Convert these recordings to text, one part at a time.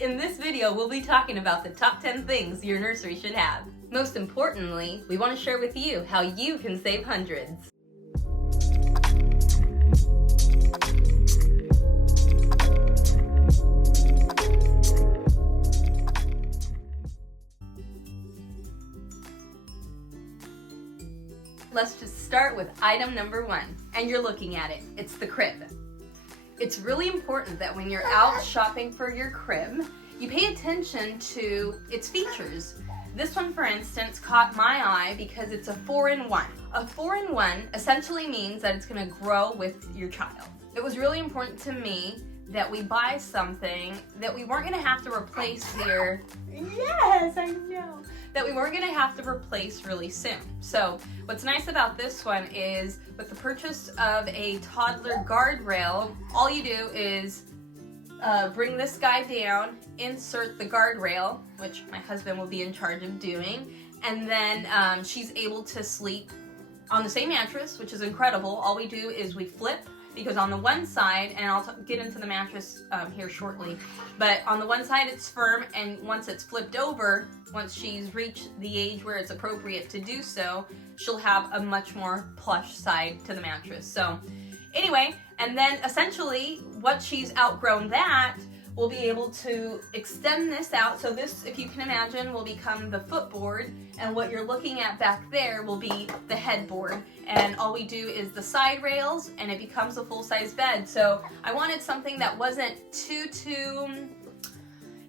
In this video, we'll be talking about the top 10 things your nursery should have. Most importantly, we want to share with you how you can save hundreds. Let's just start with item number 1, and you're looking at it. It's the crib. It's really important that when you're out shopping for your crib, you pay attention to its features. This one, for instance, caught my eye because it's a 4-in-1. A 4-in-1 essentially means that it's going to grow with your child. It was really important to me that we buy something that we weren't going to have to replace here. Yes, I know. That we weren't going to have to replace really soon. So what's nice about this one is with the purchase of a toddler guardrail, all you do is bring this guy down, insert the guardrail, which my husband will be in charge of doing, and then she's able to sleep on the same mattress, which is incredible. All we do is we flip, because on the one side, and I'll get into the mattress here shortly, but on the one side it's firm, and once it's flipped over, once she's reached the age where it's appropriate to do so, she'll have a much more plush side to the mattress. So anyway, and then essentially once she's outgrown that, we'll be able to extend this out. So this, if you can imagine, will become the footboard, and what you're looking at back there will be the headboard. And all we do is the side rails, and it becomes a full-size bed. So I wanted something that wasn't too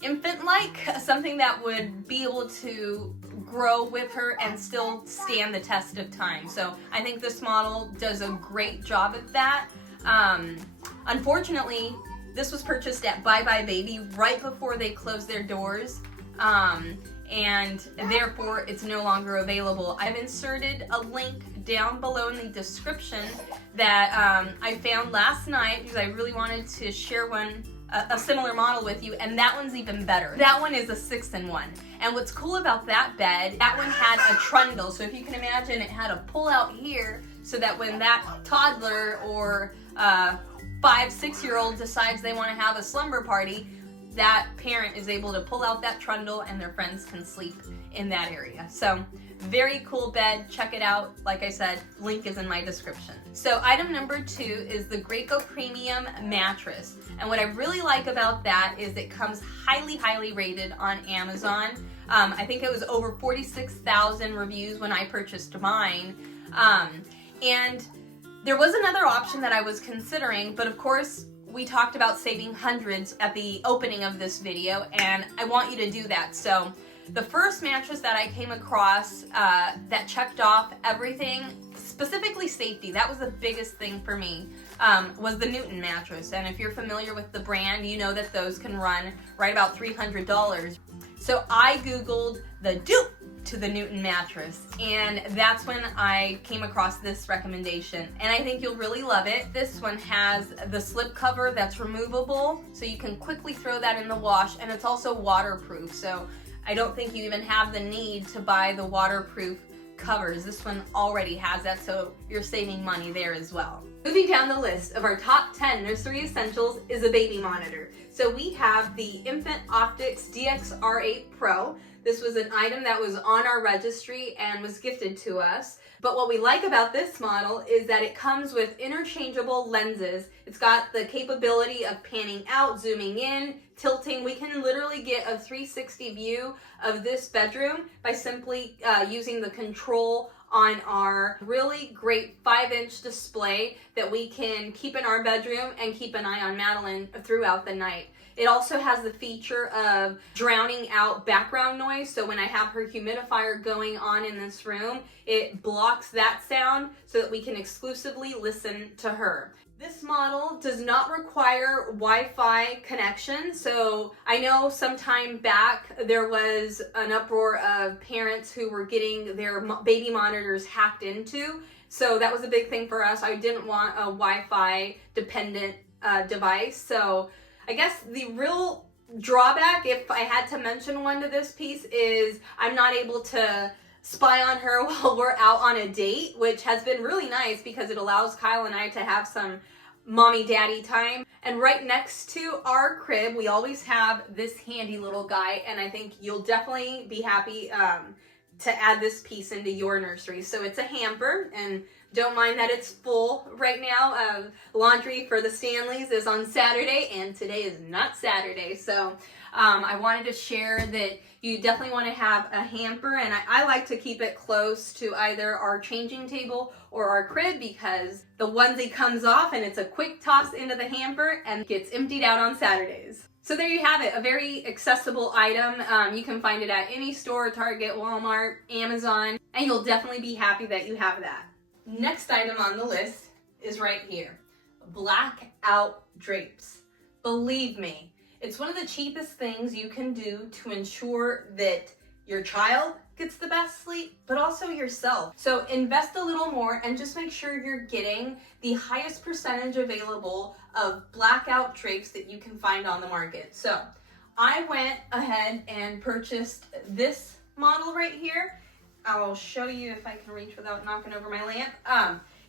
infant-like, something that would be able to grow with her and still stand the test of time. So I think this model does a great job at that. Unfortunately, this was purchased at Bye Bye Baby right before they closed their doors, and therefore it's no longer available. I've inserted a link down below in the description that I found last night because I really wanted to share a similar model with you, and that one's even better. That one is a 6-in-1. And what's cool about that bed, that one had a trundle. So if you can imagine, it had a pull out here so that when that toddler or 5-6-year-old decides they want to have a slumber party, that parent is able to pull out that trundle and their friends can sleep in that area. So very cool bed, check it out. Like I said, link is in my description. So item number 2 is the Gracy Premium Mattress. And what I really like about that is it comes highly rated on Amazon. I think it was over 46,000 reviews when I purchased mine. And there was another option that I was considering, but of course, we talked about saving hundreds at the opening of this video, and I want you to do that. So the first mattress that I came across that checked off everything, specifically safety, that was the biggest thing for me, was the Newton mattress. And if you're familiar with the brand, you know that those can run right about $300. So I Googled the dupe to the Newton mattress, and that's when I came across this recommendation, and I think you'll really love it. This one has the slip cover that's removable, so you can quickly throw that in the wash, and it's also waterproof, so I don't think you even have the need to buy the waterproof covers. This one already has that, so you're saving money there as well. Moving down the list of our top 10 nursery essentials is a baby monitor. So we have the Infant Optics DXR8 Pro. This was an item that was on our registry and was gifted to us. But what we like about this model is that it comes with interchangeable lenses. It's got the capability of panning out, zooming in, tilting. We can literally get a 360 view of this bedroom by simply using the control on our really great 5-inch display that we can keep in our bedroom and keep an eye on Madeline throughout the night. It also has the feature of drowning out background noise, so when I have her humidifier going on in this room, it blocks that sound so that we can exclusively listen to her. This model does not require Wi-Fi connection, so I know some time back there was an uproar of parents who were getting their baby monitors hacked into, so that was a big thing for us. I didn't want a Wi-Fi dependent device, so I guess the real drawback, if I had to mention one to this piece, is I'm not able to spy on her while we're out on a date, which has been really nice because it allows Kyle and I to have some mommy daddy time. And right next to our crib, we always have this handy little guy, and I think you'll definitely be happy to add this piece into your nursery. So it's a hamper, and don't mind that it's full right now. Laundry for the Stanleys is on Saturday, and today is not Saturday. So I wanted to share that you definitely want to have a hamper, and I like to keep it close to either our changing table or our crib, because the onesie comes off and it's a quick toss into the hamper and gets emptied out on Saturdays. So there you have it, a very accessible item. You can find it at any store, Target, Walmart, Amazon, and you'll definitely be happy that you have that. Next item on the list is right here, Blackout drapes. Believe me, it's one of the cheapest things you can do to ensure that your child gets the best sleep, but also yourself. So invest a little more and just make sure you're getting the highest percentage available of Blackout drapes that you can find on the market. So I went ahead and purchased this model right here. I'll show you if I can reach without knocking over my lamp.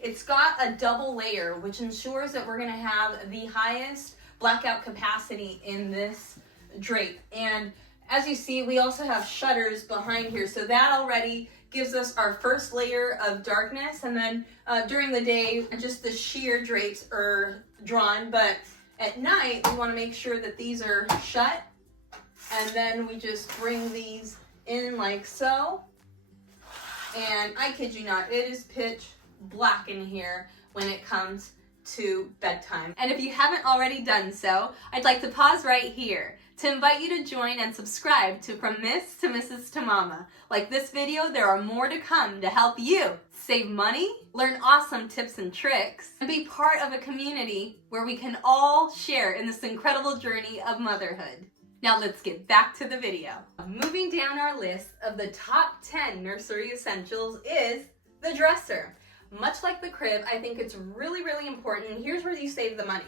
It's got a double layer, which ensures that we're gonna have the highest blackout capacity in this drape. And as you see, we also have shutters behind here, so that already gives us our first layer of darkness. And then during the day, just the sheer drapes are drawn, but at night, we wanna make sure that these are shut. And then we just bring these in like so. And I kid you not, it is pitch black in here when it comes to bedtime. And if you haven't already done so, I'd like to pause right here to invite you to join and subscribe to From Miss to Mrs. to Mama. Like this video, there are more to come to help you save money, learn awesome tips and tricks, and be part of a community where we can all share in this incredible journey of motherhood. Now let's get back to the video. Moving down our list of the top 10 nursery essentials is the dresser. Much like the crib, I think it's really, really important. Here's where you save the money.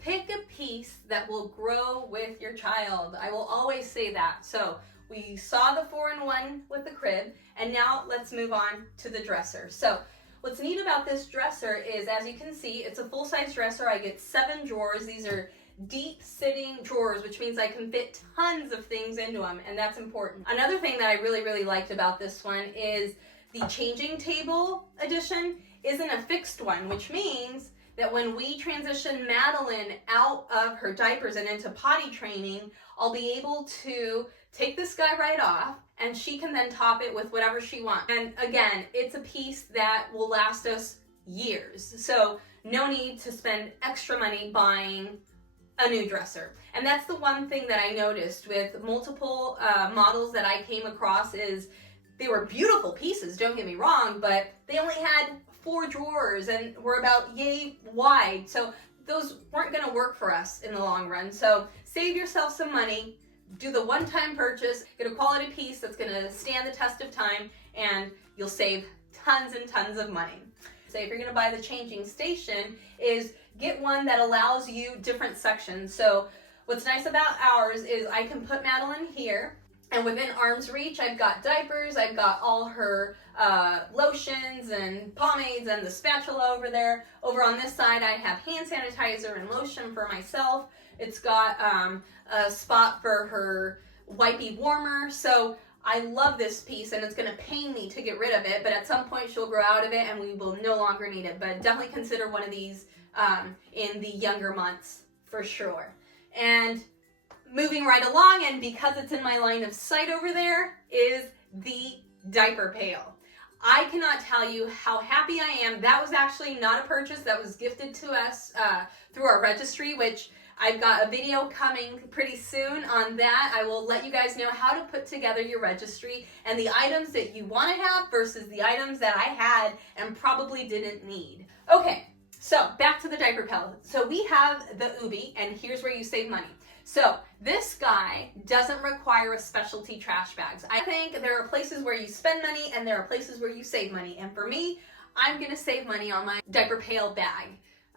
Pick a piece that will grow with your child. I will always say that. So we saw the 4-in-1 with the crib, and now let's move on to the dresser. So what's neat about this dresser is, as you can see, it's a full-size dresser. I get 7 drawers. These are deep sitting drawers, which means I can fit tons of things into them, and that's important. Another thing that I really, really liked about this one is the changing table edition isn't a fixed one, which means that when we transition Madeline out of her diapers and into potty training, I'll be able to take this guy right off, and she can then top it with whatever she wants. And again, it's a piece that will last us years. So no need to spend extra money buying a new dresser. And that's the one thing that I noticed with multiple models that I came across is they were beautiful pieces, don't get me wrong, but they only had 4 drawers and were about yay wide. So those weren't gonna work for us in the long run. So save yourself some money, do the one-time purchase, get a quality piece that's gonna stand the test of time, and you'll save tons and tons of money. So if you're gonna buy the changing station, is get one that allows you different sections. So what's nice about ours is I can put Madeline here, and within arm's reach, I've got diapers, I've got all her lotions and pomades and the spatula over there. Over on this side, I have hand sanitizer and lotion for myself. It's got a spot for her wipey warmer. So I love this piece, and it's gonna pain me to get rid of it, but at some point she'll grow out of it and we will no longer need it. But definitely consider one of these in the younger months for sure. And moving right along, and because it's in my line of sight over there, is the diaper pail. I cannot tell you how happy I am. That was actually not a purchase, that was gifted to us through our registry, which I've got a video coming pretty soon on that. I will let you guys know how to put together your registry and the items that you want to have versus the items that I had and probably didn't need. Okay, so back to the diaper pail. So we have the Ubi, and here's where you save money. So this guy doesn't require a specialty trash bags. I think there are places where you spend money and there are places where you save money. And for me, I'm gonna save money on my diaper pail bag.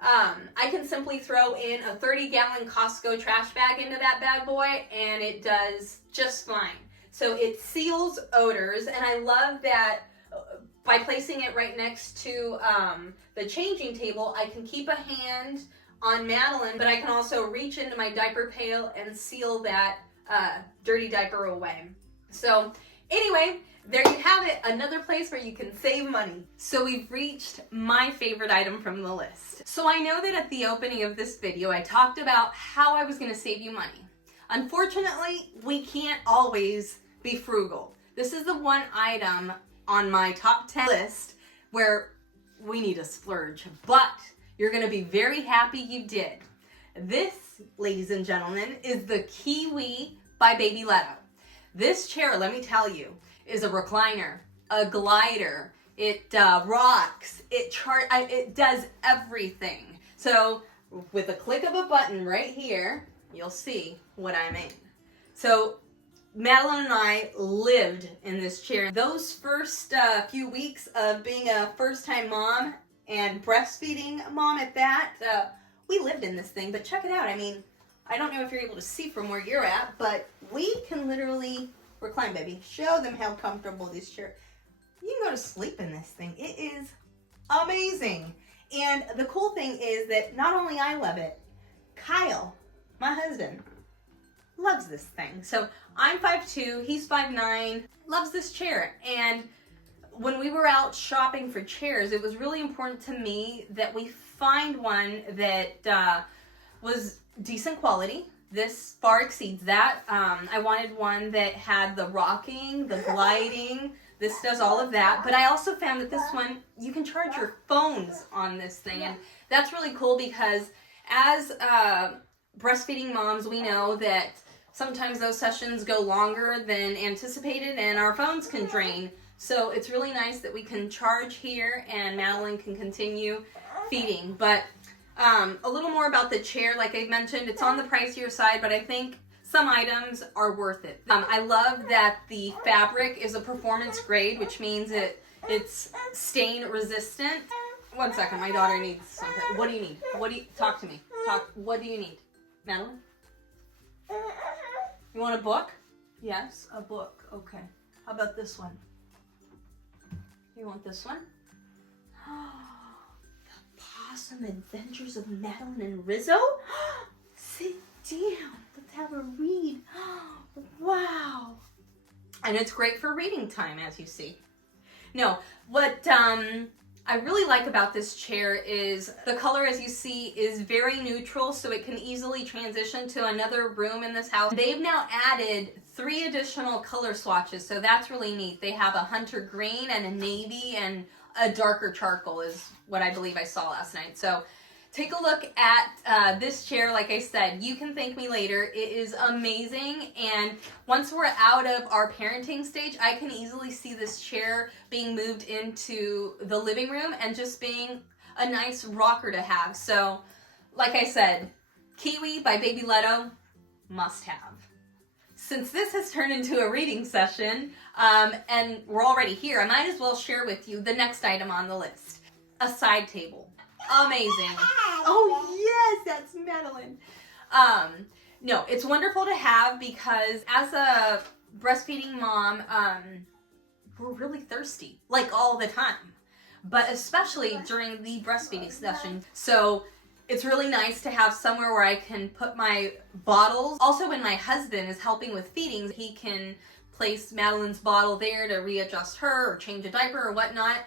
I can simply throw in a 30-gallon Costco trash bag into that bad boy and it does just fine. So it seals odors, and I love that by placing it right next to the changing table, I can keep a hand on Madeline, but I can also reach into my diaper pail and seal that dirty diaper away. So anyway, there you have it, another place where you can save money. So we've reached my favorite item from the list. So I know that at the opening of this video, I talked about how I was gonna save you money. Unfortunately, we can't always be frugal. This is the one item on my top 10 list where we need a splurge, but you're gonna be very happy you did. This, ladies and gentlemen, is the Kiwi by Baby Leto. This chair, let me tell you, is a recliner, a glider, it rocks, it does everything. So with a click of a button right here, you'll see what I mean. So Madeline and I lived in this chair. Those first few weeks of being a first-time mom and breastfeeding mom at that, we lived in this thing, but check it out. I mean, I don't know if you're able to see from where you're at, but we can literally recline, baby. Show them how comfortable this chair. You can go to sleep in this thing. It is amazing. And the cool thing is that not only I love it, Kyle, my husband, loves this thing. So I'm 5'2", he's 5'9", loves this chair. And when we were out shopping for chairs, it was really important to me that we find one that was decent quality. This far exceeds that. I wanted one that had the rocking, the gliding. This does all of that. But I also found that this one, you can charge your phones on this thing. And that's really cool because as breastfeeding moms, we know that sometimes those sessions go longer than anticipated and our phones can drain. So it's really nice that we can charge here and Madeline can continue feeding. But a little more about the chair. Like I mentioned, it's on the pricier side, but I think some items are worth it. I love that the fabric is a performance grade, which means it's stain resistant. One second, my daughter needs something. What do you need? Talk to me. What do you need? Madeline? You want a book? Yes, a book. Okay. How about this one? You want this one? The Possum Adventures of Madeline and Rizzo? Sit down. Let's have a read. Wow. And it's great for reading time, as you see. No, what I really like about this chair is the color, as you see, is very neutral, so it can easily transition to another room in this house. They've now added 3 additional color swatches, so that's really neat. They have a hunter green and a navy and a darker charcoal is what I believe I saw last night. So take a look at this chair. Like I said, you can thank me later. It is amazing. And once we're out of our parenting stage, I can easily see this chair being moved into the living room and just being a nice rocker to have. So like I said, Kiwi by Baby Leto, must have. Since this has turned into a reading session, and we're already here, I might as well share with you the next item on the list. A side table. Amazing. Oh yes, that's Madeline. No, it's wonderful to have because as a breastfeeding mom, we're really thirsty, like all the time, but especially during the breastfeeding session. So it's really nice to have somewhere where I can put my bottles. Also, when my husband is helping with feedings, he can place Madeline's bottle there to readjust her or change a diaper or whatnot.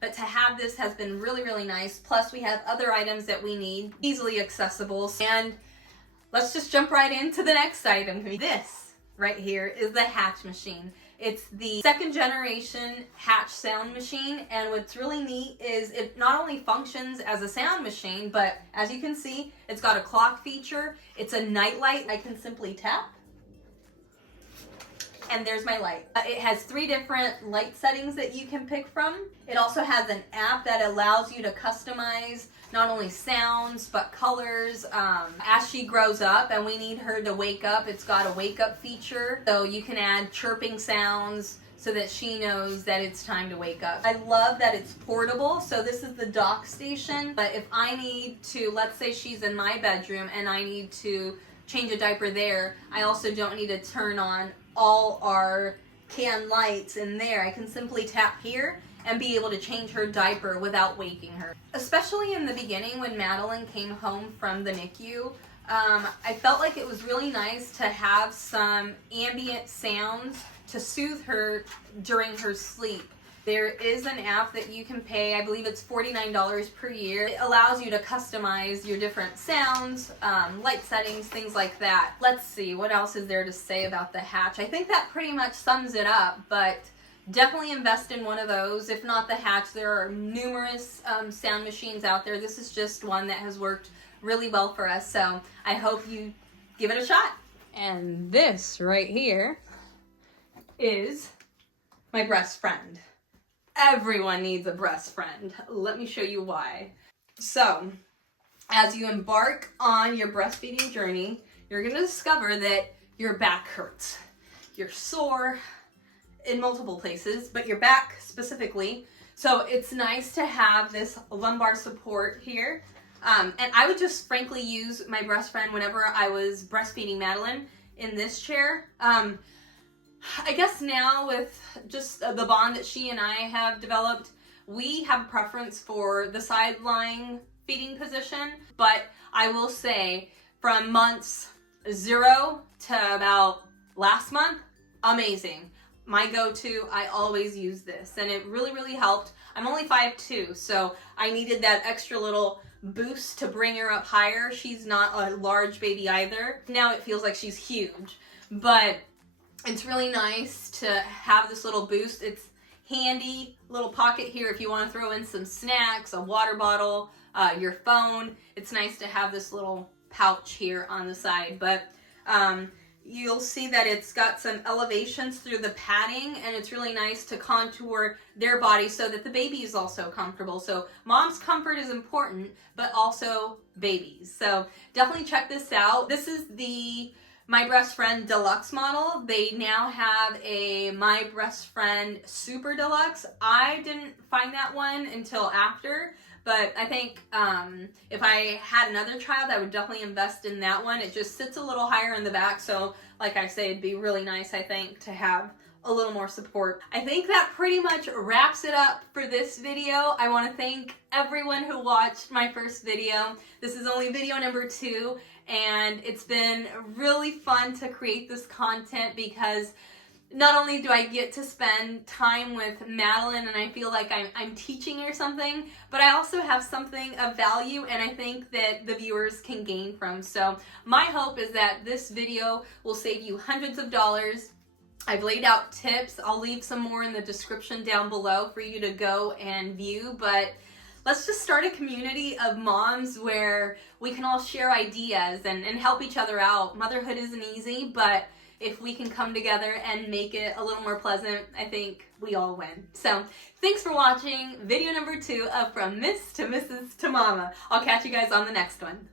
But to have this has been really, really nice. Plus we have other items that we need, easily accessible. And let's just jump right into the next item. This right here is the Hatch machine. It's the 2nd generation Hatch sound machine. And what's really neat is it not only functions as a sound machine, but as you can see, it's got a clock feature. It's a night light. I can simply tap. And there's my light. It has 3 different light settings that you can pick from. It also has an app that allows you to customize not only sounds, but colors. As she grows up and we need her to wake up, it's got a wake up feature. So you can add chirping sounds so that she knows that it's time to wake up. I love that it's portable. So this is the dock station. But if I need to, let's say she's in my bedroom and I need to change a diaper there, I also don't need to turn on all our can lights in there. I can simply tap here and be able to change her diaper without waking her. Especially in the beginning when Madeline came home from the NICU, I felt like it was really nice to have some ambient sounds to soothe her during her sleep. There is an app that you can pay, I believe it's $49 per year. It allows you to customize your different sounds, light settings, things like that. Let's see, what else is there to say about the Hatch? I think that pretty much sums it up, but definitely invest in one of those. If not the Hatch, there are numerous sound machines out there. This is just one that has worked really well for us, so I hope you give it a shot. And this right here is my breast friend. Everyone needs a breast friend. Let me show you why. So, as you embark on your breastfeeding journey, you're gonna discover that your back hurts. You're sore in multiple places, but your back specifically. So it's nice to have this lumbar support here. And I would just frankly use my breast friend whenever I was breastfeeding Madeline in this chair. I guess now with just the bond that she and I have developed, we have a preference for the side lying feeding position, but I will say from months 0 to about last month, amazing. My go-to, I always use this, and it really, really helped. I'm only 5'2", so I needed that extra little boost to bring her up higher. She's not a large baby either. Now it feels like she's huge, but it's really nice to have this little boost. It's handy, little pocket here if you want to throw in some snacks, a water bottle, your phone. It's nice to have this little pouch here on the side, but you'll see that it's got some elevations through the padding, and it's really nice to contour their body so that the baby is also comfortable. So mom's comfort is important, but also babies. So definitely check this out. This is the My Breast Friend Deluxe model. They now have a My Breast Friend Super Deluxe. I didn't find that one until after, but I think if I had another child, I would definitely invest in that one. It just sits a little higher in the back, so like I say, it'd be really nice, I think, to have a little more support. I think that pretty much wraps it up for this video. I want to thank everyone who watched my first video. This is only video number 2, and it's been really fun to create this content because not only do I get to spend time with Madeline and I feel like I'm teaching her something, but I also have something of value and I think that the viewers can gain from. So my hope is that this video will save you hundreds of dollars. I've laid out tips. I'll leave some more in the description down below for you to go and view, but let's just start a community of moms where we can all share ideas and help each other out. Motherhood isn't easy, but if we can come together and make it a little more pleasant, I think we all win. So thanks for watching video number 2 of From Miss to Mrs. to Mama. I'll catch you guys on the next one.